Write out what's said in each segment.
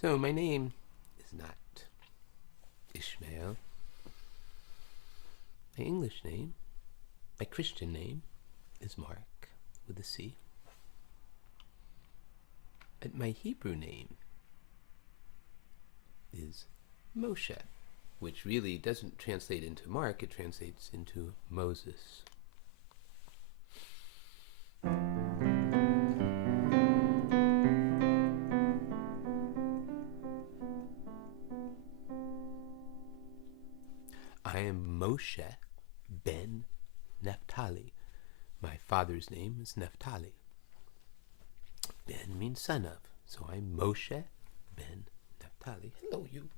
So my name is not Ishmael. My English name, my Christian name, is Mark with a C. And my Hebrew name is Moshe, which really doesn't translate into Mark, it translates into Moses. I am Moshe ben Naphtali. My father's name is Naphtali. Ben means son of, so I'm Moshe ben Naphtali. Hello, you.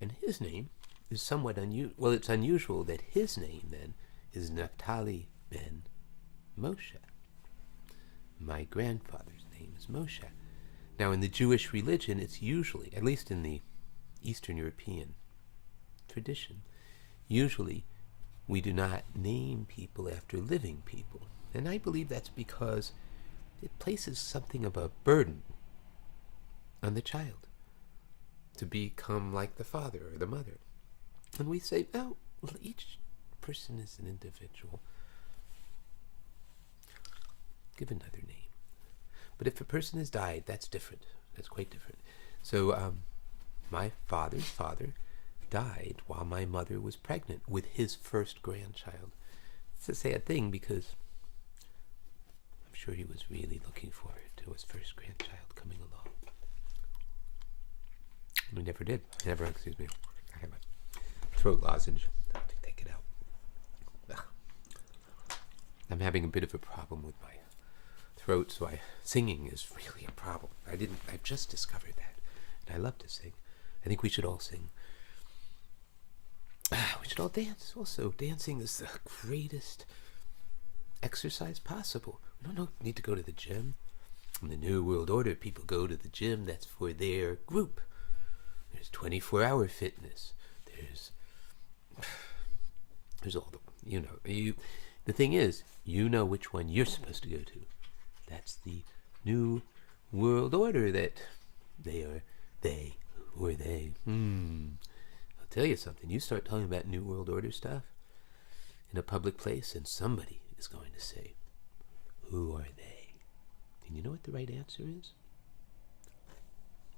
And his name is somewhat unusual. Well, it's unusual that his name, then, is Naphtali ben Moshe. My grandfather's name is Moshe. Now, in the Jewish religion, it's usually, at least in the Eastern European tradition, usually we do not name people after living people. And I believe that's because it places something of a burden on the child to become like the father or the mother. And we say, well, each person is an individual. Give another name. But if a person has died, that's different. That's quite different. So my father's father died while my mother was pregnant with his first grandchild. It's a sad thing because I'm sure he was really looking forward to his first grandchild coming along. We never did. Excuse me. I have a throat lozenge. I have to take it out. Ugh. I'm having a bit of a problem with my throat, so singing is really a problem. I've just discovered that. And I love to sing. I think we should all sing. We should all dance. Also, dancing is the greatest exercise possible. We don't need to go to the gym. In the New World Order, people go to the gym. That's for their group. There's 24-hour fitness. There's all the, the thing is, you know which one you're supposed to go to. That's the New World Order that they. I'll tell you something. You start talking about New World Order stuff in a public place, and somebody is going to say, who are they? And you know what the right answer is?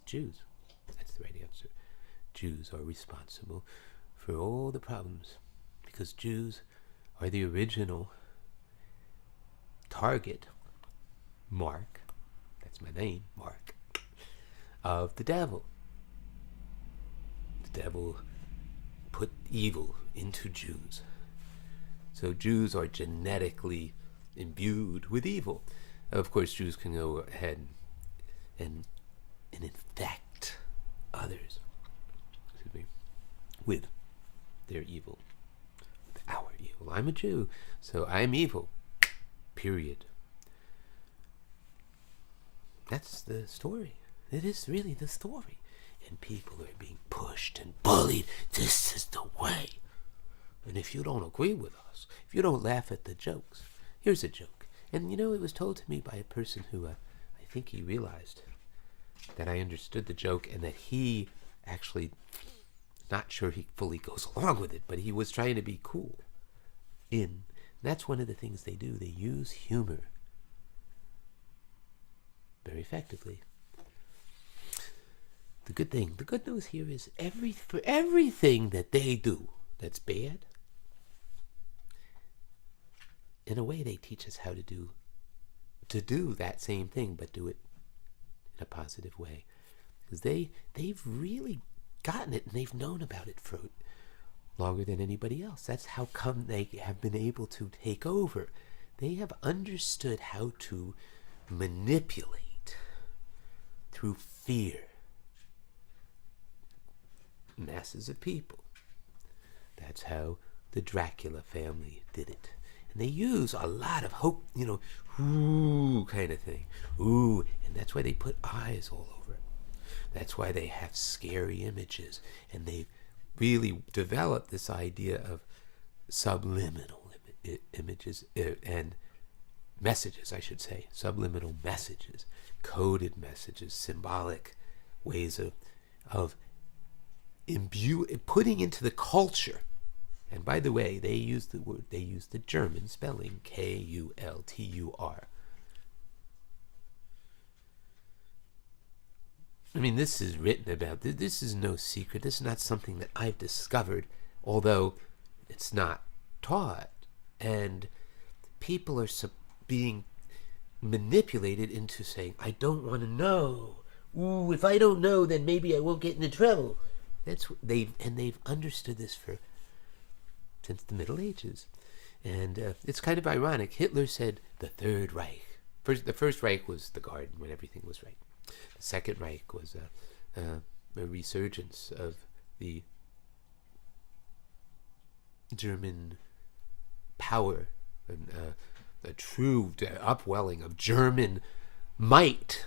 Jews. That's the right answer. Jews are responsible for all the problems because Jews are the original target, Mark, that's my name, Mark, of the devil. The devil put evil into Jews. So Jews are genetically imbued with evil. Of course, Jews can go ahead and infect others with their evil, with our evil. I'm a Jew, so I'm evil, period. That's the story. It is really the story. And people are being pushed and bullied. This is the way. And if you don't agree with us, if you don't laugh at the jokes, here's a joke. And it was told to me by a person who I think he realized that I understood the joke and that he actually, not sure he fully goes along with it, but he was trying to be cool. That's one of the things they do. They use humor very effectively. The good news here is for everything that they do that's bad, in a way they teach us how to do that same thing, but do it in a positive way. Because they've really gotten it, and they've known about it for longer than anybody else. That's how come they have been able to take over. They have understood how to manipulate through fear masses of people. That's how the Dracula family did it. And they use a lot of hope, ooh kind of thing. Ooh, and that's why they put eyes all over it. That's why they have scary images. And they've really developed this idea of subliminal images and messages, I should say. Subliminal messages. coded messages, symbolic ways of putting into the culture. And by the way, they use the German spelling, Kultur. I mean, this is written about. This is no secret. This is not something that I've discovered, although it's not taught. And people are being manipulated into saying, I don't want to know. Ooh, if I don't know, then maybe I won't get into trouble. They've understood this since the Middle Ages. And it's kind of ironic. Hitler said the Third Reich. The First Reich was the garden when everything was right. The Second Reich was a resurgence of the German power, and a true upwelling of German might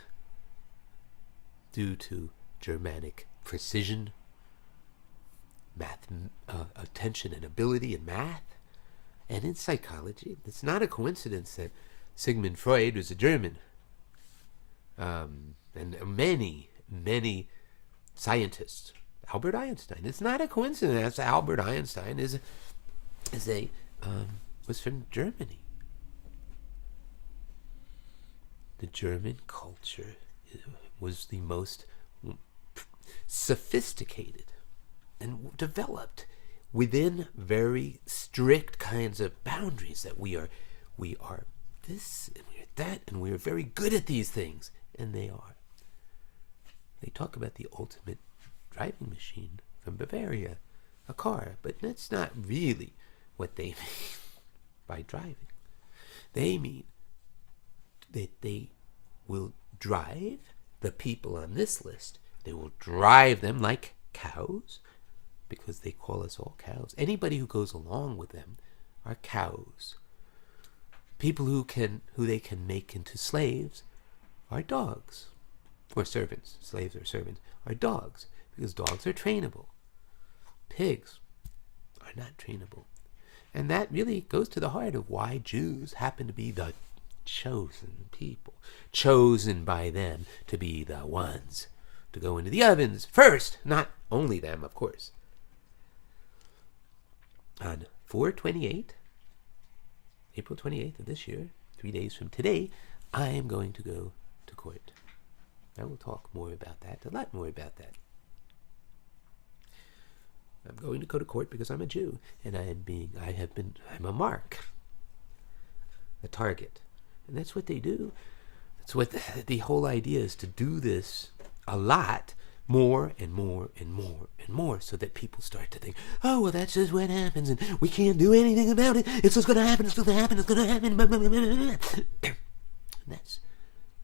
due to Germanic precision, attention and ability in math, and in psychology. It's not a coincidence that Sigmund Freud was a German. And many scientists. Albert Einstein. It's not a coincidence that Albert Einstein was from Germany. The German culture was the most sophisticated and developed within very strict kinds of boundaries that we are this and we are that and we are very good at these things, and they are. They talk about the ultimate driving machine from Bavaria, a car, but that's not really what they mean by driving. They mean that they will drive the people on this list. They will drive them like cows, because they call us all cows. Anybody who goes along with them are cows. People who they can make into slaves are dogs. Or servants. Slaves or servants are dogs, because dogs are trainable. Pigs are not trainable. And that really goes to the heart of why Jews happen to be the chosen people. Chosen by them to be the ones to go into the ovens first. Not only them, of course. On 4/28, April 28th of this year, 3 days from today, I am going to go to court. I will talk more about that, a lot more about that. I'm going to go to court because I'm a Jew, and I'm a mark, a target. And that's what they do. That's what the whole idea is, to do this a lot, more and more and more and more, so that people start to think, oh, well, that's just what happens, and we can't do anything about it. It's just going to happen, it's going to happen, it's going to happen. And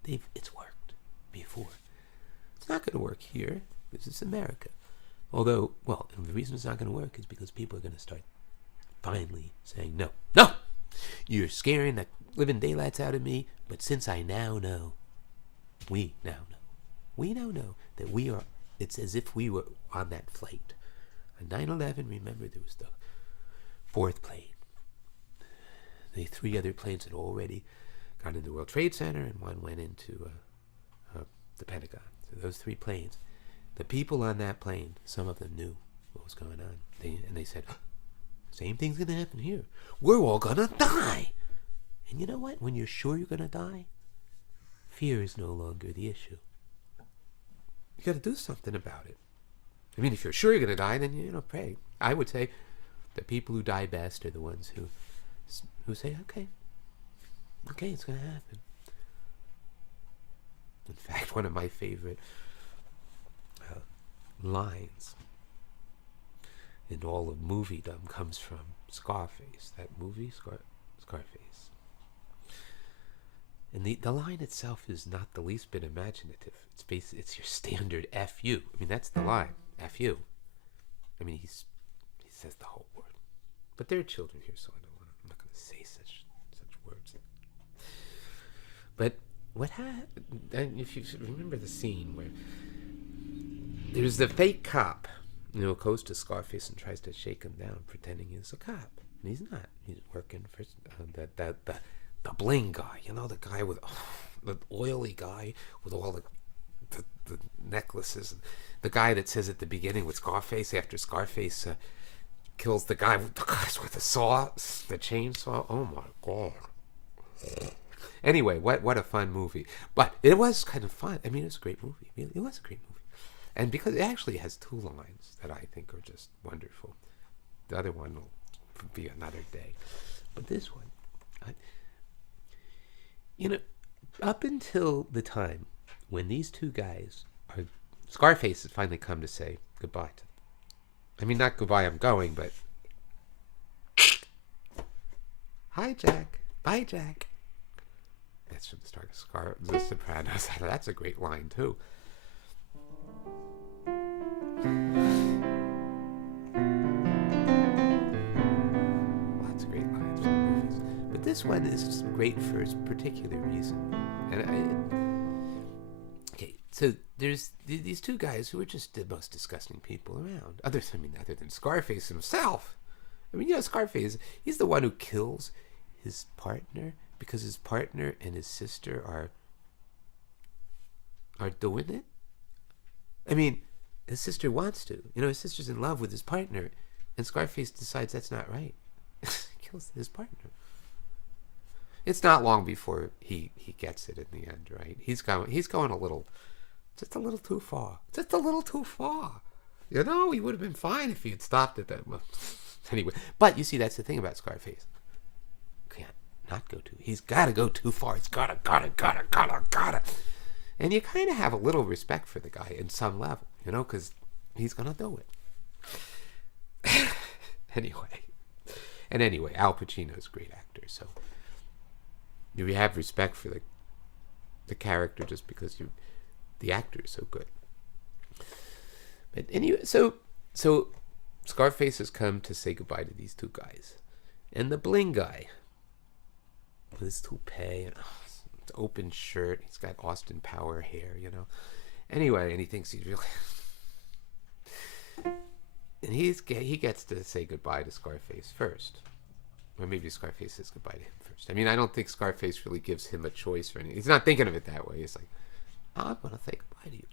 it's worked before. It's not going to work here, because it's America. Although, well, the reason it's not going to work is because people are going to start finally saying, no, you're scaring the living daylights out of me, but since I now know, we now know that it's as if we were on that flight. On 9/11, remember, there was the fourth plane. The three other planes had already gone into the World Trade Center, and one went into the Pentagon. So those three planes, the people on that plane, some of them knew what was going on. They said, same thing's going to happen here. We're all going to die. And you know what? When you're sure you're going to die, fear is no longer the issue. You got to do something about it. I mean, if you're sure you're going to die, then, pray. I would say the people who die best are the ones who say, okay, it's going to happen. In fact, one of my favorite lines in all of moviedom comes from Scarface, that movie, Scarface. And the line itself is not the least bit imaginative. It's your standard F you. I mean, that's the line, F you. I mean, he says the whole word. But there are children here, so I'm not going to say such words. But what happened, if you remember the scene where there's the fake cop, goes to Scarface and tries to shake him down, pretending he's a cop. And he's not. He's working for the bling guy, the guy with the oily guy with all the necklaces. The guy that says at the beginning with Scarface, after Scarface kills the guy with the saw, the chainsaw. Oh my god. Anyway, what a fun movie. But it was kind of fun. I mean, it was a great movie. It was a great movie. And because it actually has two lines that I think are just wonderful. The other one will be another day. But this one, up until the time when these two guys Scarface has finally come to say goodbye to them. I mean, not goodbye, I'm going, but hi, Jack. Bye, Jack. That's from the start of The Sopranos. That's a great line, too. Lots of great lines from the movies. But this one is great for a particular reason. Okay, so there's these two guys who are just the most disgusting people around. Other than Scarface himself. I mean, Scarface, he's the one who kills his partner because his partner and his sister are doing it. I mean, his sister wants to. His sister's in love with his partner, and Scarface decides that's not right. He kills his partner. It's not long before he gets it in the end, right? He's going just a little too far. Just a little too far. He would have been fine if he had stopped at that. Anyway, but you see, that's the thing about Scarface. Can't not go too. He's got to go too far. It's gotta. And you kind of have a little respect for the guy in some level, because he's gonna do it. Anyway, Al Pacino's a great actor, so you have respect for the character just because the actor is so good. But anyway, so Scarface has come to say goodbye to these two guys, and the bling guy with his toupee and open shirt, he's got Austin Power hair, Anyway, and he thinks he's really, and he gets to say goodbye to Scarface first, or maybe Scarface says goodbye to him first. I mean, I don't think Scarface really gives him a choice or anything. He's not thinking of it that way. He's like, I'm gonna say goodbye to you.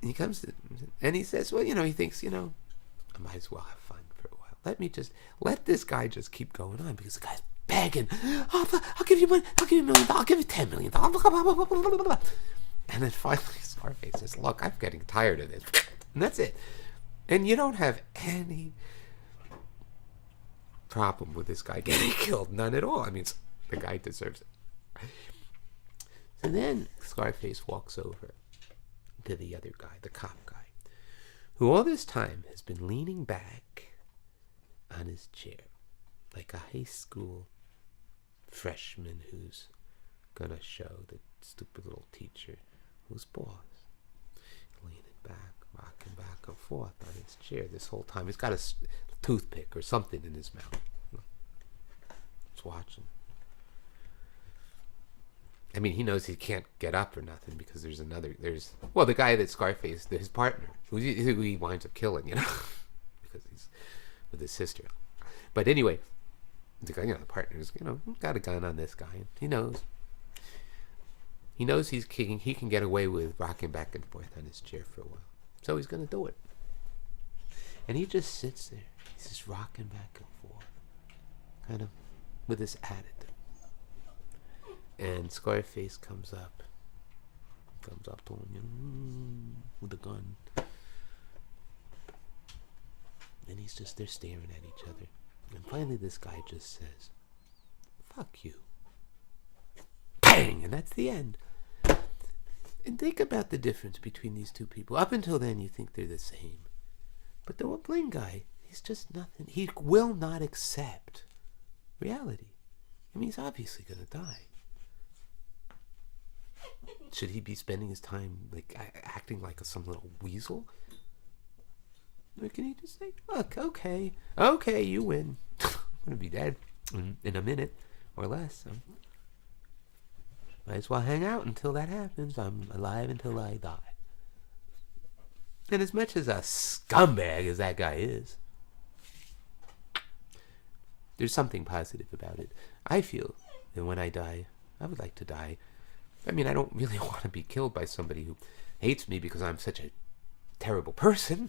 And he comes to, and he says, well, he thinks, I might as well have fun for a while. Let this guy just keep going on, because the guy's begging. I'll give you money. I'll give you $1 million. I'll give you $10 million. And then finally Scarface says, look, I'm getting tired of this. And that's it. And you don't have any problem with this guy getting killed. None at all. I mean, the guy deserves it. So then Scarface walks over to the other guy, the cop guy, who all this time has been leaning back on his chair like a high school freshman who's gonna show the stupid little teacher who's boss. Leaning back, rocking back and forth on his chair this whole time. He's got a toothpick or something in his mouth. He's watching. I mean, he knows he can't get up or nothing because there's the guy that Scarface, his partner, who he winds up killing, because he's with his sister. But anyway, the guy, the partner's, got a gun on this guy. And he knows he can get away with rocking back and forth on his chair for a while. So he's going to do it. And he just sits there. He's just rocking back and forth, kind of with this attitude. And Scarface comes up to him, with a gun. And he's just there staring at each other. And finally this guy just says, fuck you. Bang! And that's the end. And think about the difference between these two people. Up until then you think they're the same. But the bling guy, he's just nothing. He will not accept reality. I mean, he's obviously going to die. Should he be spending his time acting like some little weasel? Or can he just say, look, okay, you win. I'm going to be dead in a minute or less. So might as well hang out until that happens. I'm alive until I die. And as much as a scumbag as that guy is, there's something positive about it. I feel that when I die, I would like to die I mean, I don't really want to be killed by somebody who hates me because I'm such a terrible person.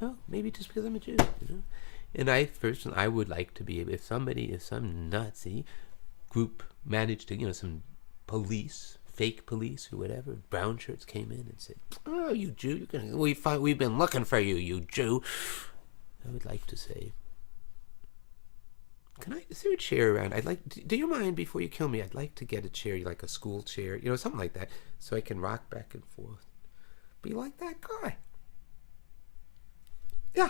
Well, maybe just because I'm a Jew, you know. And I would like to be able, if some Nazi group managed to, some police, fake police or whatever, brown shirts came in and said, "Oh, you Jew, we've been looking for you, you Jew." I would like to say, is there a chair around? Do you mind before you kill me? I'd like to get a chair, like a school chair, something like that, so I can rock back and forth. Be like that guy. Yeah.